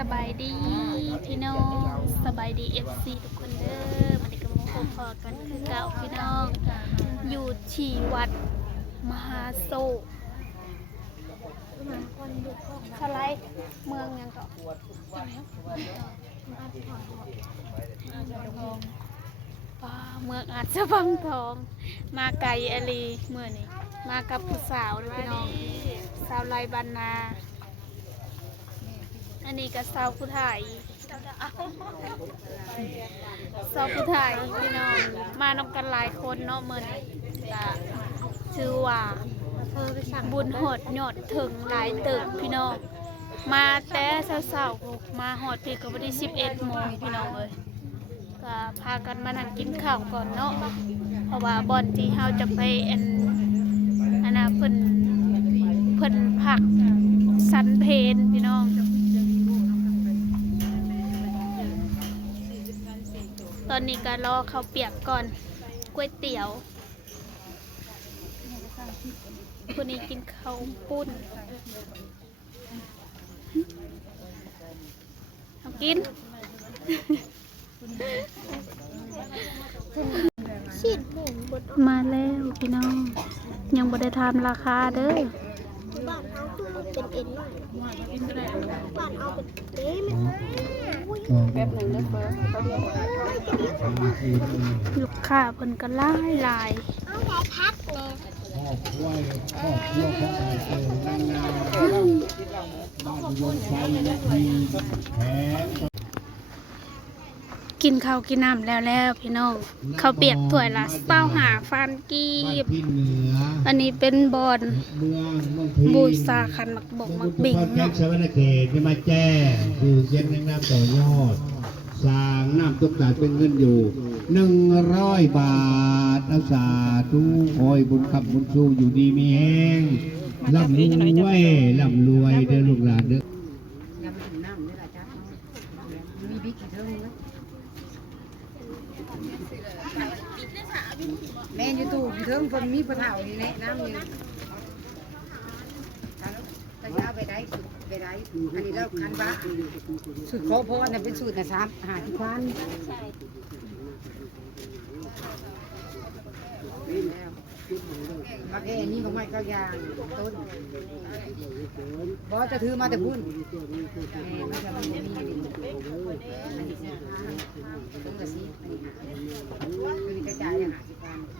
สบายดีพี่น้องสบายดีเอฟซีทุกคนเด้อมันก็มาพบพอกันคือเก่าพี่น้อง อยู่ที่วัดมหาโศกสไลด์เมืองยังก็ป้าเมืองอาจจะบังทอง มาไกลอลีเมื่อนี้มากับผู้สาวเลยพี่น้อง สาวไลบานนา อันนี้ก็สาวผู้ถ่ายสาวผู้ถ่ายพี่น้องมานำกันหลายคนเนาะเมื่อนี้ก็ชื่อว่าบุญหดหยดถึงหลายตึกพี่น้องมาแต่เช้าๆมาหอดพี่ก็วันที่11โมงพี่น้องเลยก็พากันมานั่งกินข้าวก่อนเนาะเพราะว่าบอนที่เฮาจะไปอันอันน่ะเพิ่นเพิ่นผักสันเพนพี่น้ อนนี้ก็รอข้าวเปียกก่อนก๋วยเตี๋ยวคนนี้กินข้าวปุ้นเอากินมาแล้วพี่น้อง ยังบ่ได้ทานราคาเด้อ เอาคือมันเป็นเอ็นหน่อยบ้านเอาเป็นเต้มันมากแบบหนึ่งนะเฟิร์สเขาเรียกว่าลูกค้าเพิ่นก็หลายหลายเอาได้พักเลยครอบครัวครอบครัวของไอ้เกินนานๆบ้านวนไฟทีแผล กินข้าวกินน้ำแล้วแล้วพี่น้องข้าวเปียกถ้วยละเต้าหาฟันกีบ้านบพี่เหนืออันนี้เป็นบอนเมืองเมืองพีบูชาคันมักบกมักบิ่งเนาะเนาะสวรรณเขตที่มาแจ้งคือเสียงแนะนำต่อยอดสร้างน้ำตุกตาเป็นเงินอยู่หนึ่งร้อยบาทอาสาธุคอยบุญคำบุญสู้อยู่ดีมีแห้งร่ำรวยร่ำรวยเด้อลูกหลานเด้อ ยังไม่ถึงน้ำนี่แหละจ้ามีบิ๊กอีกเท่านึงนะแม่ยู ทิงคนมีปลาเถ่านี่แหละน้ำนี่แต่ยาไปได้สุดไปได้ อันนี้เราคันบ้าสุดโคเพราะว่านั่นเป็นสูตรนะสามหาที่ควันมาแค่นี้ก็ไม่ก็ยางต้นบอจะถือมาแต่พุ่นต้นกระซีอันนี้หาตัวนี้กระจายหาที่ควันเออที่สี่สิบห้าได้ได้คน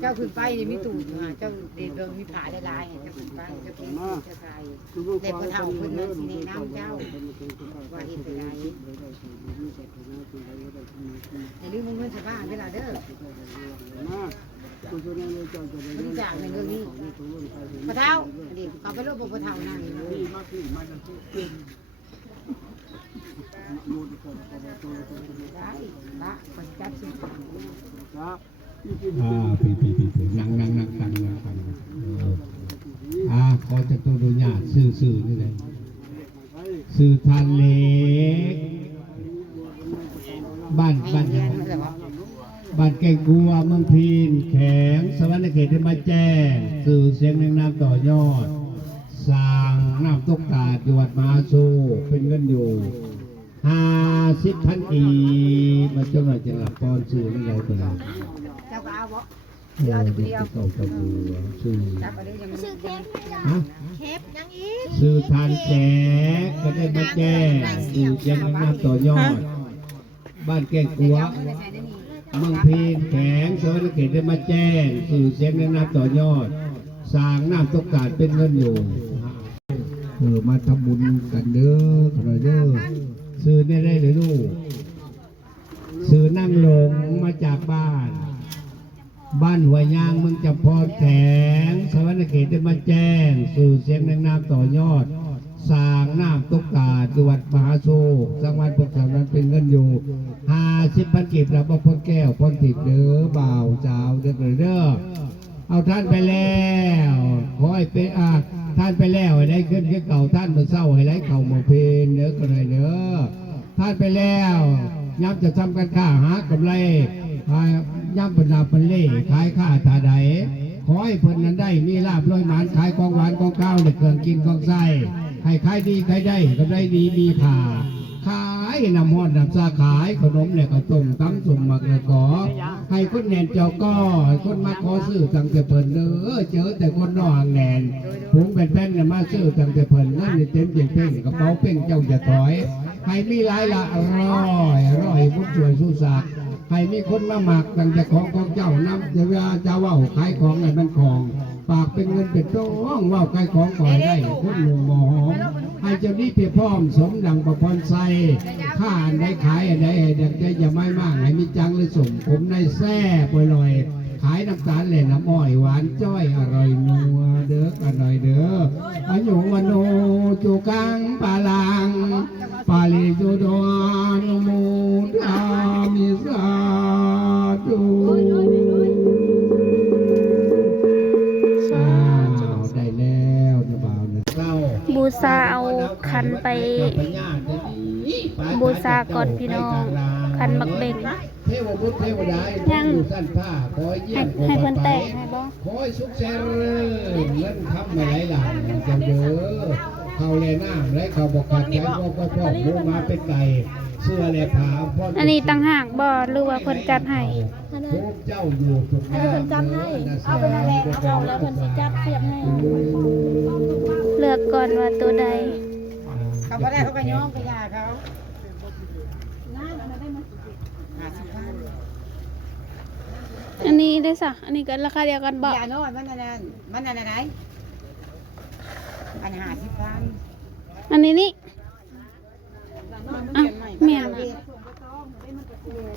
เจ้าขึ้นไปนี่มีตูดอยู่เจ้าเด็กเดิมมีผาได้ลายเจ้าขึ้นไปเจ้าเป็นเจ้าใส่เด็กคนเฒ่าเพิ่นมาสิแนะนำเจ้าว่าเห็นไปได้อย่าลืมมึงเงินชาวบ้านเวลาเด้อบริจาคในเรื่องนี้พระเฒ่าเด็กเขาไปรบพระเฒ่านั่งได้ ละคนจับสิอ่าปีปีปีปีนั่งนั่งนั่งนั่งนั่งนั่งเอออ่าขอจะตัวดูญาติซื่อซื่อนี่เลยซื่อทานเล็กบ้านบ้านหยังบ้านแกงกัวเมืองพีนแข็งสวรรค์เขตได้มาแจ้งสื่อเสียงแรงน้ำต่อยอดสร้างน้ำตกตาจังหวัดมาสูเป็นเงินอยู่ ห้าสิบพันกีมาจนหน่อยจะหลับปอนสื่อไม่ได้ตัวนั้นเจ้าก็เอาบ่เออจะเก่าจะบูสื่อจับไปเลยยังชื่อเค้กฮะเค้กยังอีกสื่อทานแจกก็ได้มาแจ้งสื่อเสียงแรงน้ำต่อยอด บ้านแกงกัวไม่ใช่ได้นี่เมืองพีนแข็งสวรรค์เขตได้มาแจ้งสื่อเสียงแรงน้ำต่อยอดสร้างน้ำตกตาเป็นเงินอยู่เออมาทำบุญกันเด้อขอเด้อ ซื้อได้เลยลูกซื้อนั่งลงมาจากบ้าน บ้านหัวยางมืองจับพรแข็งสวรรค์เขตได้มาแจ้ง สื่อเสียงแรงน้ำต่อยอดสร้างน้ำตกตาจังหวัดมหาโชคสังวันพวกเรานั้นเป็นเงินอยู่ห้าสิบพันกีบรับว่าพ้นแก้วพ้นติดเด้อบ่าวสาวเด้อเด้อเอาท่านไปแล้วขอให้เป็นอ่า ท่านไปแล้วให้ได้ขึ้นคือเก่าท่านมาเศร้าให้ได้เก่ามาเพลนเด้อก็เลยเด้อท่านไปแล้วย้ำจะทำกันข้าหากำไรอ่าย้ำบรรดาเป็นเล่ขายข้าตาใดขอให้เพิ่นนั้นได้มีลาบร้อยหมานขายกองหวานกองข้าวในเครื่องกินกองไส้ ให้ขายดีขายได้กำไรดีมีผ่าขายน้ำฮอดน้ำซาขายขนมเนี่ยก็ต้มตำสุ่มมักเลยขอให้คนแนนเจ้าก็ให้คนมาขอซื้อตั้งแต่เพิ่นเด้อเจอแต่คนนอกแนนผมเป็นแป้นเนี่ยมาซื้อตั้งแต่เพิ่นเงินนี่เต็มเต็มเพ่งกระเป๋าเพ่งเจ้าจะถอย ให้มีหลายละร้อยร้อยมุดช่วยสู้สักให้มีคนมาหมักตั้งแต่ของของเจ้านำเดี๋ยวลาเจ้าว่าขายของให้มันของ ปากเป็นเงินเป็นทองว่าขายของก่อนได้คนหนุ่มหมอหอมให้เจ้านี้เพียรพร้อมสมดังประพรไซข้าอันใดขายอันใดให้ดังใจอย่าไม่มากให้มีจังเลยส่งผมในแซ่ปลอยขายน้ำตาลแหล่น้ำอ้อยหวานจ้อยอร่อยนัวเด้ออร่อยเด้ออายุวันโนจูกังปาลังปาลิจูดอนโม ชาเอาคันไป บูชาก่อนพี่น้อง คันมักเบ่งเทวบุตรเทวดายังอยู่สั้นผ้าขอเยี่ยให้มให้เพิ่นแตกให้บ่ขอให้สุขเสริญเงินคำไม่ไหลหลังเจ้าเด้อ เขาแลน้ำและเขาบอกขัดใจบอกว่าพ่อหมูมาเป็นไก่เสื้อแลผาพ่ออันนี้ตั้งหากบ่หรือว่าเพิ่นจัดให้พวกเจ้าอยู่ทุกงานเพิ่นจัดให้เอาไปนั่นแหละเอาแล้วเพิ่นสิจัดเสียบให้เลือกก่อนว่าตัวใดเขาก็ได้เขาก็ย้อมไปยาเขาหาสิบพันอันนี้ได้ซะอันนี้ก็ราคาเดียวกันบ่ยาน้อยมันอันนั้นมันอันไหน อันหาสิบพันอันนี้นี่อะแม่นอะ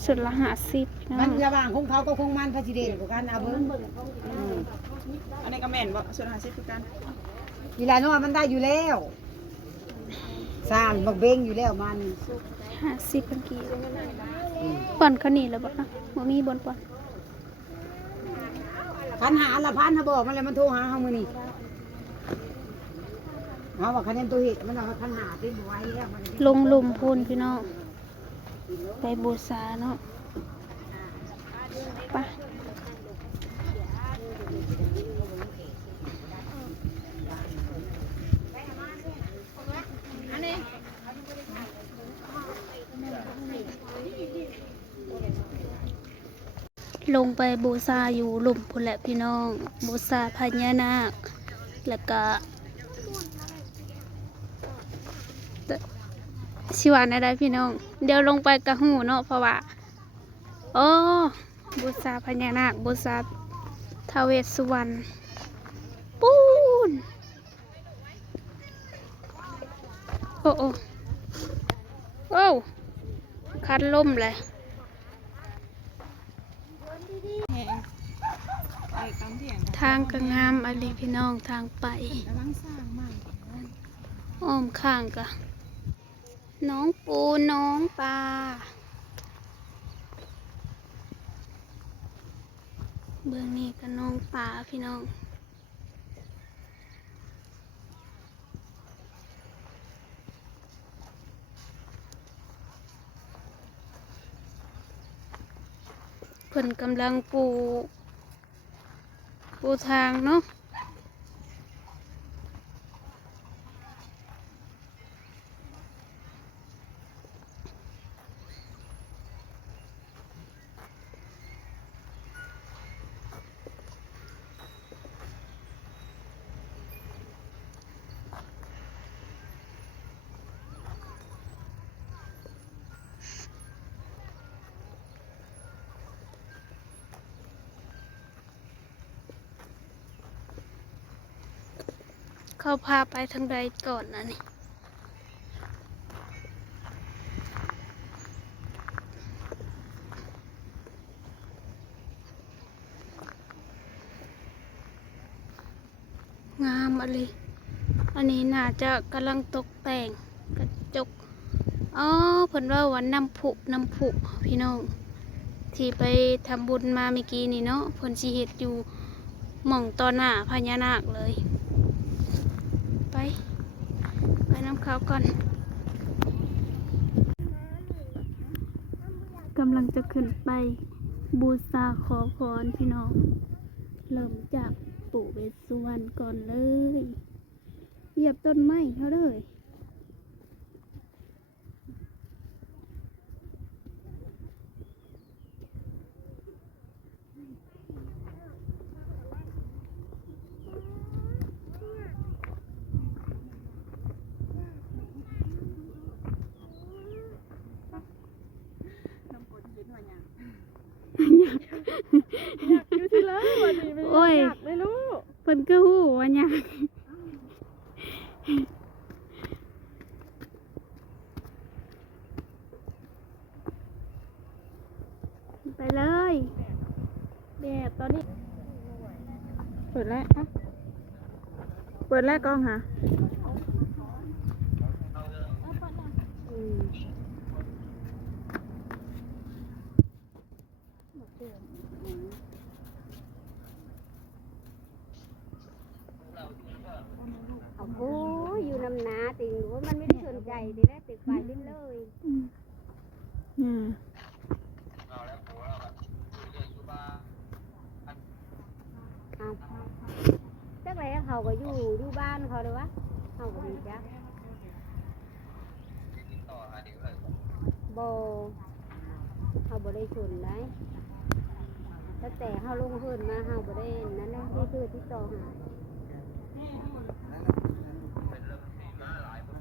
สุดละ50พี่น้มัอนงระหว่างของเขาก็คงมันพระสิเดชกว่ากันเอาเบิ้งอันนี้ก็แม่นบ่ส่วนหาสิบคือกันกีฬาน้อยมันได้อยู่แล้วสร้างบักเบงอยู่แล้วมัน50เพิ่นกี่ป่อนเขานี่แล้วบ่เนาะบ่มีบ่อนป่อนคันหาละพันเขาบอกมันเลยมันโทรหาเขามือนี่ เขาบอกคะแนนตัวเหตุมันเอาคันหาเต็มไว้แล้วมันลงหลุมพูนพี่น้องไปบูชาเนาะไปลงไปบูชาอยู่หลุมพุ่นแหละพี่น้องบูชาพญานาค แล้วก็ ชิวานอะไรพี่น้อง เดี๋ยวลงไปกระหูเนาะเพราะว่าโอ้บูชาพญานาคบูชาทาวเวสสุวรรณปูนโอ้โอ้โอ้คันล่มเลยทางก็งามอะไรพี่น้องทางไปอ้อมข้างกะ น้องปูน้องปลาเบื้องนี้ก็น้องปลาพี่น้องเพิ่นกำลังปู ปูทางเนาะ เขาพาไปทางใดก่อนนะนี่งามอะไรอันนี้น่าจะกำลังตกแต่งกระจก อ๋อเพิ่นว่าวันน้ำผุน้ำผุพี่น้อง ที่ไปทำบุญมาเมื่อกี้นี่เนาะเพิ่นสิเฮ็ดอยู่หม่องต่อหน้าพญานาคเลย ข้าวก่อนกำลังจะขึ้นไปบูชาขอพรพี่น้อง เริ่มจากปู่เวสสุวรรณก่อนเลย เหยียบต้นไม้เขาเลย น้ำกดเป็นหัวหยัง อยู่ที่แล้วโอ้ยไม่รู้เพิ่นก็ฮู้ว่าหยังไปเลยแดดตอนนี้ เปิดแล้วอะเปิดแล้วกล้องค่ะ โอ้โหอยู่นำนาติงว่ามันไม่ได้สนใจเลยนะติดไปเรื่อยเลยอืมเอาจักไรเขาก็อยู่อยู่บ้านเขาเลยวะเขาก็มีจักโบเขาบ่ได้ชนได้ตั้งแต่เขาลงพื้นมาเขาบ่ได้นั่นนะที่คือที่ต่อหาโ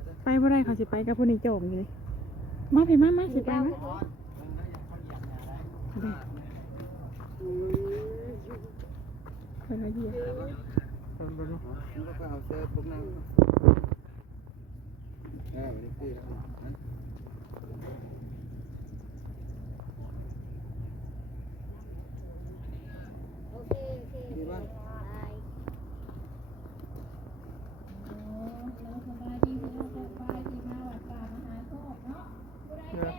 ไปบ่ได้เขาสิไปกับผู้นี้โจมอยู่นี่มาไปมามาสิไปเอามาอืมเพิ่นว่าเหยียบ โอเคโอเคได้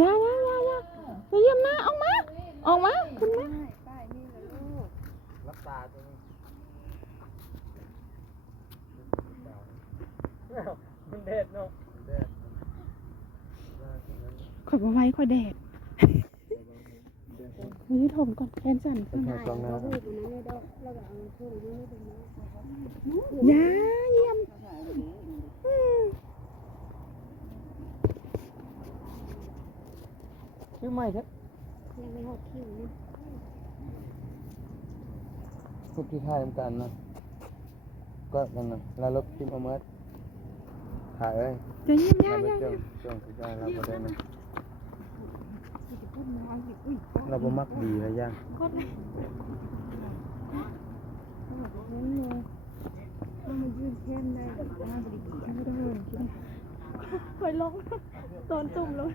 ยายายายาไปเยี่ยมหน้าออกมา ออกมาคุณแม่ รับตาตัวนี้ มันเด็ดเนาะเด็ดข่อยบ่ไหว้ข่อยแดดมายืดผมก่อนแขนสั่นก่อนได้เขาพูดอยู่นั้นเลยดอกแล้วก็เอาช่วงนี้เป็นนะยาเยี่ยมอืมชื่อไม่ครับยังไม่หดคิ้วนะทุกที่ท่ายทำกันนะก็นั่นนะแล้วลบคลิปเอาเมื่อ ถ่ายเอ้ยจะเยี่ยมเรายาไปยาเจ้าเจ้าที่ได้เราก็ได้นะเราบ่มักดีนะย่างข่อยลงตอนตุ่มแล้ว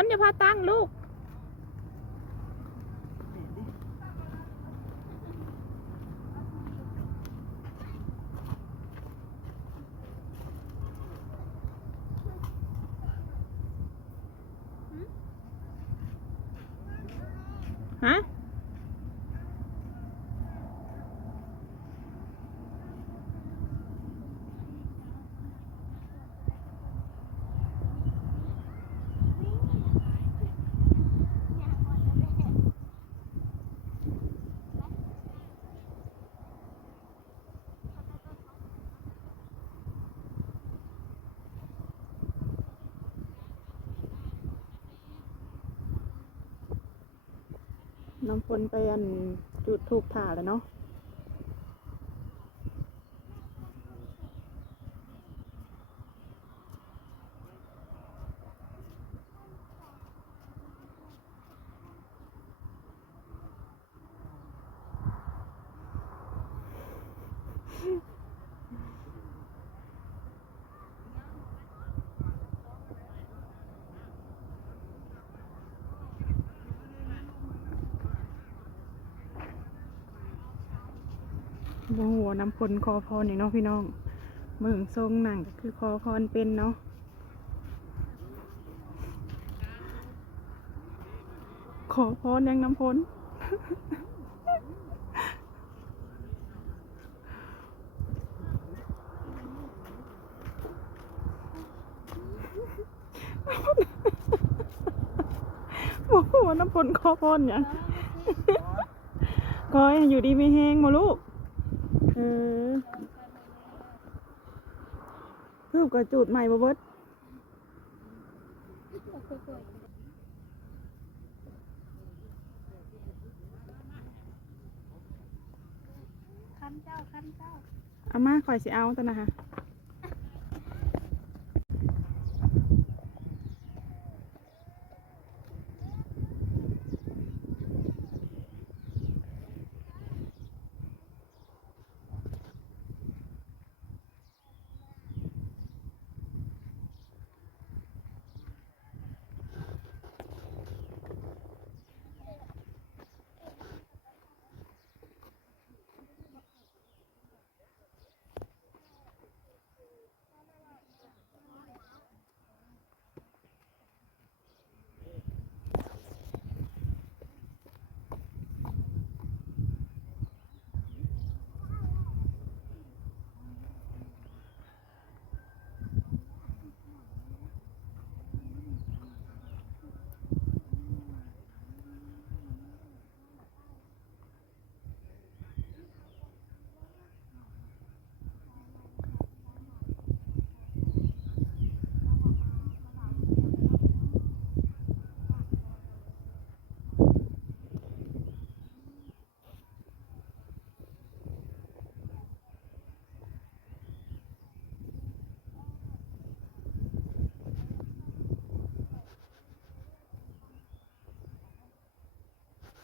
นอย่าพาตั้งลูก ฮะ น้ำฝนไปอันจุดถูกถ่าแล้วเนาะ โอ้โหน้ำพลคอพรนี่เนาะพี่น้องเมืองทรงหนังก็คือคอพรเป็นเนาะขอพรยังน้ำพลโอ้โหน้ำพลคอพรเนี่ยงคอยอยู่ดีไม่แห้งมาลูก ออรูปกระจูดใหม่บ่เบิดคันเจ้าคันเจ้าอามาคอยสิเอาตัวนะคะ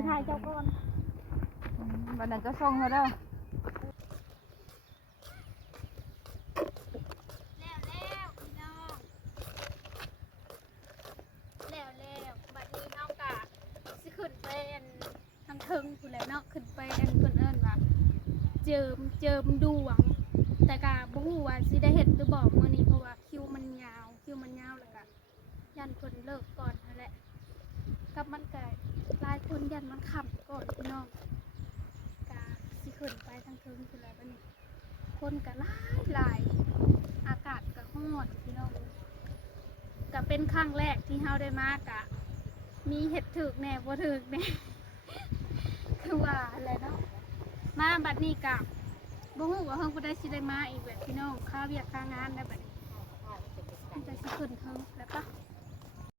จะถ่ายเจ้าก่อนวันนั้นจะส่งเขาเด้อแล้วแล้วพี่น้องแล้วแล้วบัดนี้น้องกะขึ้นไปอันทางเทิงพู้นแหละเนาะขึ้นไปอันเพิ่นเอิ้นว่าเจิมเจิมดวง แต่กะบ่ฮู้ว่าสิได้เฮ็ดหรือบ่มื้อนี้เพราะว่าคิวมันยาว คิวมันยาวแล้วก็ยันเพิ่นเลิกก่อน กับมันก็หลายคนยันมันค่ำก่อนพี่น้องกะสิขึ้นไปทางเทิงพู้นแหละบัดนี้คนก็หลายหลายอากาศก็ร้อนพี่น้องก็เป็นครั้งแรกที่เฮาได้มากะ มีเห็ดถึกแน่บ่ถึกแน่คือว่าอะไรเนาะมาบัดนี้กะบ่ฮู้ว่าเฮาบ่ได้สิได้มาอีกแบบพี่น้องค่าเวียกค่างานได้บัดนี้มันจะสิขึ้นเทิงแล้วก็